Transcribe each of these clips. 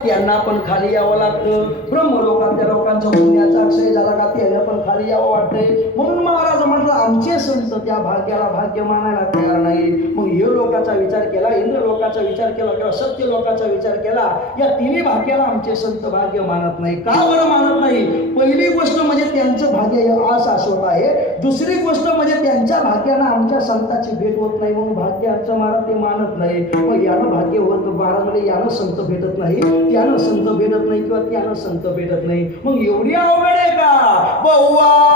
यांना पण खाली यावं लागतं ब्रह्मलोकातल्या लोकांच्या पुण्याचा अक्षय झाला का त्याला पण खाली यावं वाटतंय. म्हणून महाराज म्हटलं आमचे संत त्या भाग्याला भाग्य मानायला तयार नाही मग हे लोकाचा विचार केला इंद्र लोकाचा विचार केला किंवा सत्य लोकाचा विचार केला या तिन्ही भाग्याला आमचे संत भाग्य मानत नाही. का बरं मानत नाही? पहिली गोष्ट म्हणजे त्यांचं भाग्य अशाश्वत आहे. दुसरी गोष्ट म्हणजे त्यांच्या भाग्यानं आमच्या संताची भेट होत नाही म्हणून भाग्य आमचं महाराज ते मानत नाही. मग यानं भाग्य होत महाराज म्हणजे यानं संत भेटत नाही त्यानं संत भेटत नाही किंवा त्यानं संत भेटत नाही. मग एवढी अवघड आहे का? बव्वा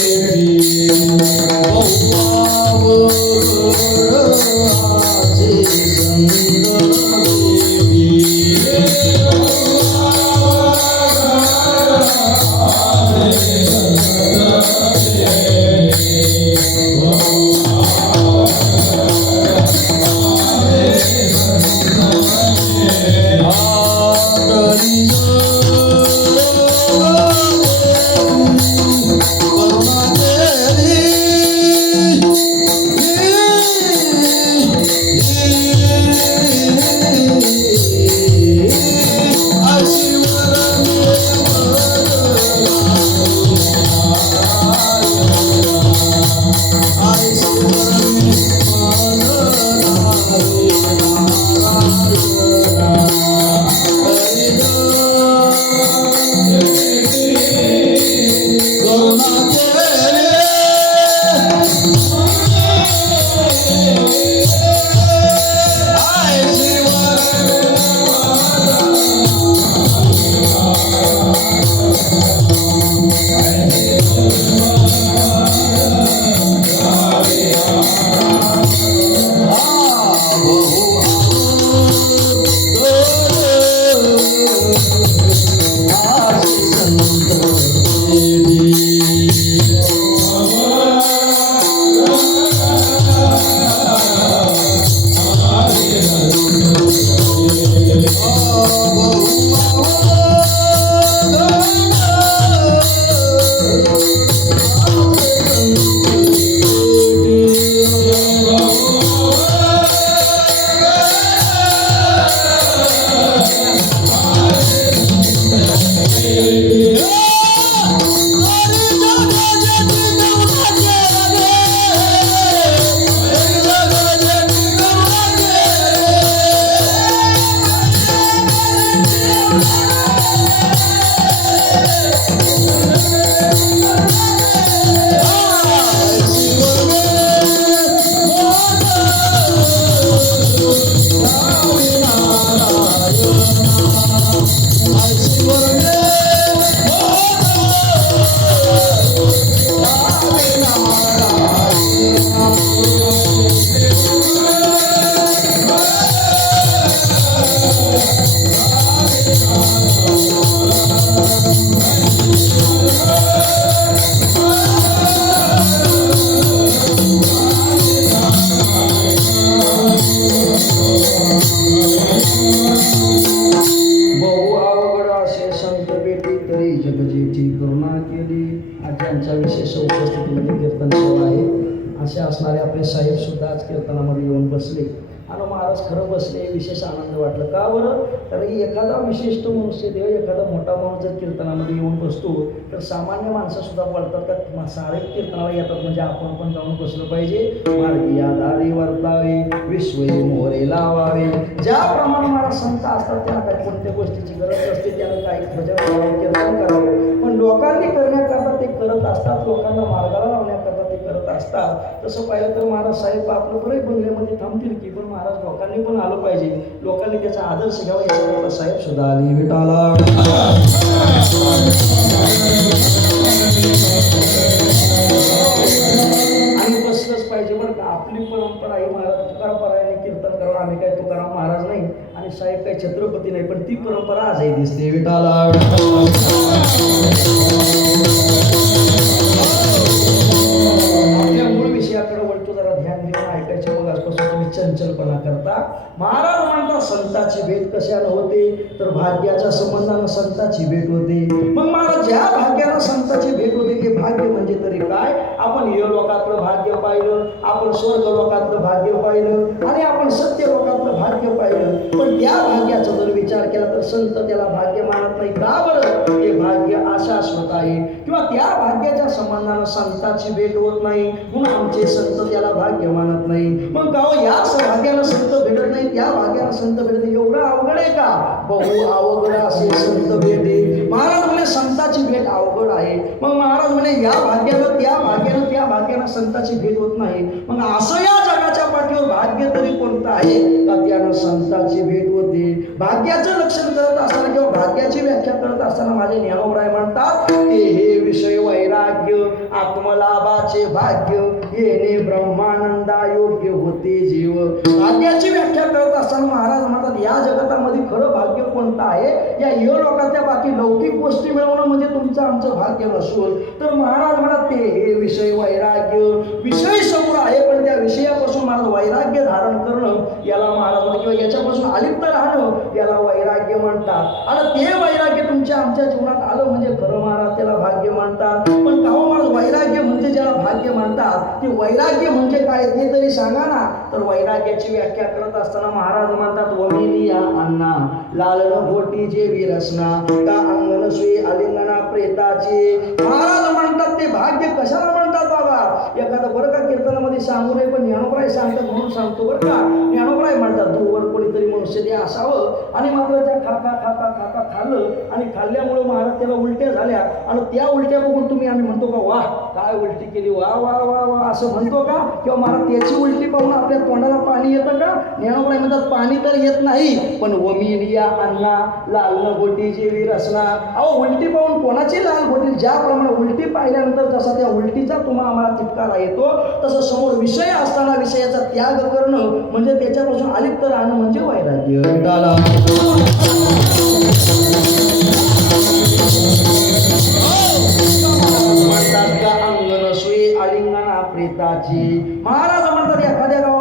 बहु केली आज ज्यांच्या विशेष उपस्थितीमध्ये कीर्तन सोहळा आहे असे असणारे आपले साहेब सुद्धा आज कीर्तनामध्ये येऊन बसले. आणि महाराज खरं बसले विशेष आनंद वाटलं. का बरं? कारण एखादा विशिष्ट मनुष्य देव एखादा मोठा माणूस जर कीर्तनामध्ये येऊन बसतो तर सामान्य माणसं सुद्धा बोलतात का? सारे कीर्तनाला येतात. म्हणजे आपण पण जाऊन बसलं पाहिजे. मार्गी आधारे वर्तावे विश्व मोरे लावावे. ज्याप्रमाणे महाराज संत असतात त्यांना काही कोणत्या गोष्टीची गरज असते त्यांना काही ध्वजा कीर्तन करावं. पण लोकांनी करण्याकरता करत असतात लोकांना मार्गाला लावण्याकरता ते करत असतात. तसं पाहिलं तर महाराज साहेब आपलं बरेच बंगल्यामध्ये थांबतील की पण महाराज लोकांनी पण आलं पाहिजे. लोकांनी त्याचा आदर्श घ्यावा यासाठी साहेब सुद्धा आली. विटाला आणि बसलंच पाहिजे बरं का. आपली परंपरा ही महाराज तुकारापराने कीर्तन करा आम्ही काय तुकाराम महाराज नाही आणि साहेब काही छत्रपती नाही पण ती परंपरा आजही दिसते. विटाला महाराज म्हणतात संताची भेट कशाला होते? तर भाग्याच्या संबंधानं संताची भेट होते. मग महाराज ज्या भाग्यानं संताची भेट होते ते भाग्य म्हणजे तरी काय? आपण य लोकातलं भाग्य पाहिलं आपण स्वर्ग लोकातलं भाग्य पाहिलं आणि आपण सत्य लोकातलं भाग्य पाहिलं. पण त्या भाग्याचा जर विचार केला तर संत त्याला भाग्य मानत नाही. का बरं? ते भाग्य अशाश्वत आहे. किंवा त्या भाग्याच्या संबंधानं संताची भेट होत नाही. म्हणून आमचे संत त्याला भाग्य मानत नाही. मग गाव या भाग्यानं संत भेटत नाही. त्या भाग्यानं संत भेटत नाही. एवढं अवघड आहे का? बहु अवघड असे संत भेटे. महाराज म्हणे संताची भेट अवघड आहे. मग महाराज म्हणे या भाग्यानं त्या भाग्यानं त्या भाग्यानं संताची भेट होत नाही. मग असं या जगाच्या पाठीवर भाग्य तरी कोणतं आहे? का त्यानं संताची भेट होते? भाग्याचं लक्षण करत असताना किंवा भाग्याची व्याख्या करत असताना माझे ज्ञानोबराय म्हणतात की आत्मलाभाचे भाग्य येणे ब्रह्मानंदा योग्य होते जीव. भाग्याची व्याख्या करत असताना महाराज म्हणतात या जगतामध्ये खरं भाग्य कोणतं आहे? या यो लोकांच्या बाकी लौकिक गोष्टी मिळवणं म्हणजे तुमचं आमचं भाग्य नसून. तर महाराज म्हणतात ते हे विषय वैराग्य. विषय समोर आहे पण त्या विषयापासून महाराज वैराग्य धारण करणं याला महाराज म्हणतात किंवा याच्यापासून अलिप्त राहणं याला वैराग्य म्हणतात. आणि ते वैराग्य तुमच्या आमच्या जीवनात आलं म्हणजे खरं महाराज त्याला भाग्य म्हणतात. पण काहून हो ज्याला भाग्य म्हणतात ते वैराग्य म्हणजे काय ते तरी सांगा ना तर वैराग्याची व्याख्या करत असताना महाराज म्हणतात वमिनी या अण्णा लालन बोटी जे विरसना का अंगण सुई आलिंगना प्रेताचे. महाराज म्हणतात ते भाग्य कशाला म्हणतात बाबा एखादं बरं का कीर्तनामध्ये सांगू नये पण ज्ञानोपराय सांगतात म्हणून सांगतो बरं का? ज्ञानोपराय म्हणतात दूरवर कोणीतरी मनुष्य ते असावं. आणि मात्र त्या खाका खाका खाका खाल्लं आणि खाल्ल्यामुळे महाराज त्याला उलट्या झाल्या. आणि त्या उलट्या बघून तुम्ही आम्ही म्हणतो का वाह काय उलटी केली वा वा वा वा असं म्हणतो का? किंवा महाराज त्याची उलटी पाहून आपल्या तोंडाला पाणी येतं का? ज्ञानोपराय म्हणतात पाणी तर येत नाही पण वमिलिया अन्ना लाल गोटी जेवी रसना. अहो उलटी पाहून कोणाची लाल गोटी? ज्याप्रमाणे उलटी पाहिल्यानंतर जसा त्या उलटीचा तुम्हाला आम्हाला तिटकारा येतो. तसं समोर विषय असताना विषयाचा त्याग करणं म्हणजे त्याच्यापासून अलिप्त राहणं म्हणजे वैराग्य. का अंगण सुई आलिंगना प्रेताची महाराज म्हणतात एखाद्या गावामध्ये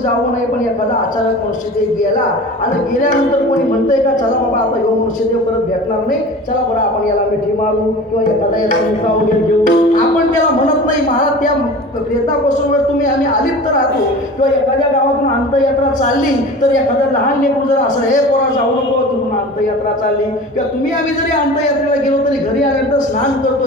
कोणी जाऊ नये पण एखादा अचानक मनुष्यदेव गेला. आणि गेल्यानंतर कोणी म्हणतंय का चला बाबा आता ह्यो मनुष्यदेव परत भेटणार नाही. चला बरं आपण याला मिठी मारू किंवा एखादा याला मुठा वगैरे घेऊ. आपण त्याला म्हणत नाही महाराज त्या प्रेतापासून जर तुम्ही आम्ही अलिप्त राहतो किंवा एखाद्या गावातून अंतयात्रा चालली तर एखादं लहान लेकरू जर असं हे पोरा जाऊ नको तुम्ही अंतयात्रा चालली. किंवा तुम्ही आम्ही जरी अंतयात्रेला गेलो तरी घरी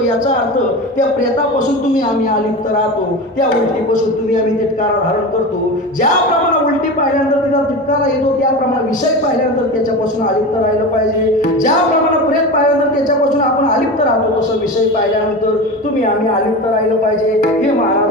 याचा अर्थ त्या प्रेतापासून तुम्ही आम्ही आलिप्त राहतो. त्या उलटीपासून तुम्ही आम्ही तिटकारा धारण करतो. ज्याप्रमाणे उलटी पाहिल्यानंतर तिला तिटकारा येतो त्याप्रमाणे विषय पाहिल्यानंतर त्याच्यापासून आलिप्त राहिलं पाहिजे. ज्याप्रमाणे प्रेत पाहिल्यानंतर त्याच्यापासून आपण आलिप्त राहतो तसं विषय पाहिल्यानंतर तुम्ही आम्ही अलिप्त राहिलं पाहिजे. हे महाराज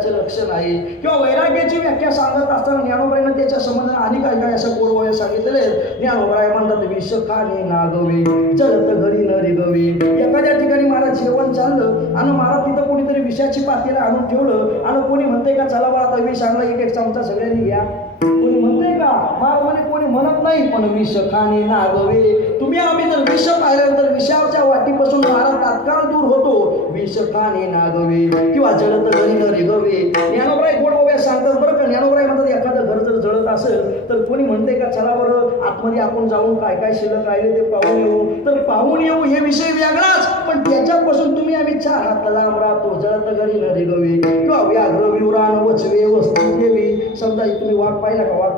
वैराग्याचं लक्षण आहे. किंवा वैराग्याची व्याख्या सांगत असताना ज्ञानोबरायनं त्याच्या संबंधाने आणि काय काय असं गोडवय सांगितलेले ज्ञानोबराय म्हणतात विष खाणे नागवे जलत घरी न रिगवे. एखाद्या ठिकाणी महाराज जेवण चाललं आणि महाराज तिथं कोणीतरी विषाची पातेला आणून ठेवलं आणि कोणी म्हणते का चला बा आता विष आणला एक एक चमचा सगळ्यांनी घ्या. कोणी म्हणते का महाराज नाही पण विष खाणे नागवे. तुम्ही आम्ही जर विष पाहिल्यानंतर विषाच्या वाटीपासून महाराज तात्काळ दूर होतो. विष खाणे नागवे किंवा जळत घरी न रिगवे. ज्ञानोबराय गोड गोव्या सांगतात बरं का ज्ञानोबराय म्हणतात एखादं घर जर जळत असेल तर कोणी म्हणते का चला बरं आतमध्ये आपण जाऊन काय काय शिल्लक राहिले ते पाहून येऊ. तर पाहून येऊ हे विषय वेगळाच. पण त्याच्यापासून तुम्ही आम्ही चार हात लांब राहतो जळत घरी न रिगवे. किंवा व्याघ्र विवरान वचवे वस्तू ठेवी समजा तुम्ही वाघ पाहिला का वाघ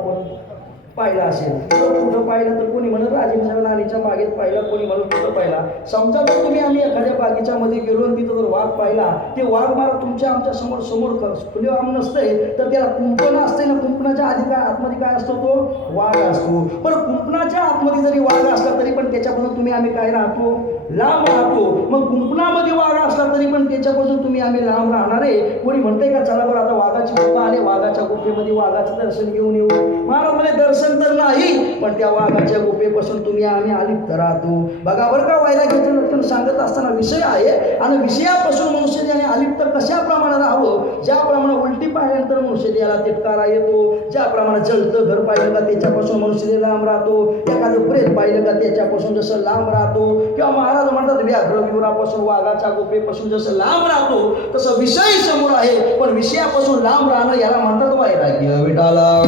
पाहिला असेल. कुठं पाहिलं तर कोणी म्हणत राजेंद्र नाणीच्या बागेत पाहिला कोणी म्हणत कुठं पाहिला? समजा जर तुम्ही आम्ही एखाद्या बागीच्यामध्ये गेलो आणि तिथं जर वाघ पाहिला ते वाघ मला तुमच्या आमच्यासमोर समोर खुले आम नसते तर त्याला कुंपण असते ना कुंपणाच्या आधी काय आतमध्ये काय असतो तो? वाघ असतो. बरं कुंपणाच्या आतमध्ये जरी वाघ असला तरी पण त्याच्यापासून तुम्ही आम्ही काय राहतो? लांब राहतो. मग कुंपणामध्ये वाघ असला तरी पण त्याच्यापासून तुम्ही आम्ही लांब राहणार आहे. कोणी म्हणते का चला बरं आता वाघाची गुफा आले वाघाच्या गुफेमध्ये वाघाचं दर्शन घेऊन येऊ. महाराज म्हणे दर्शन तर नाही पण त्या वाघाच्या गुफेपासून तुम्ही आम्ही अलिप्त राहतो. बघा बरं का वैराग्याचं लक्षण सांगत असताना विषय आहे. आणि विषयापासून मनुष्य याने अलिप्त कशाप्रमाणे राहावं? ज्याप्रमाणे उलटी पाहिल्यानंतर मनुष्य याला तिटकारा येतो ज्याप्रमाणे जलतं घर पाहिलं का त्याच्यापासून मनुष्य लांब राहतो. एखादं प्रेत पाहिलं का त्याच्यापासून जसं लांब राहतो. किंवा महाराज व्याघ्रविवरापासून वाघाचा गोपेपासून जसं लांब राहतो तसं विषय समोर आहे. पण विषयापासून लांब राहणं याला म्हणतात वैराग्य. विटाला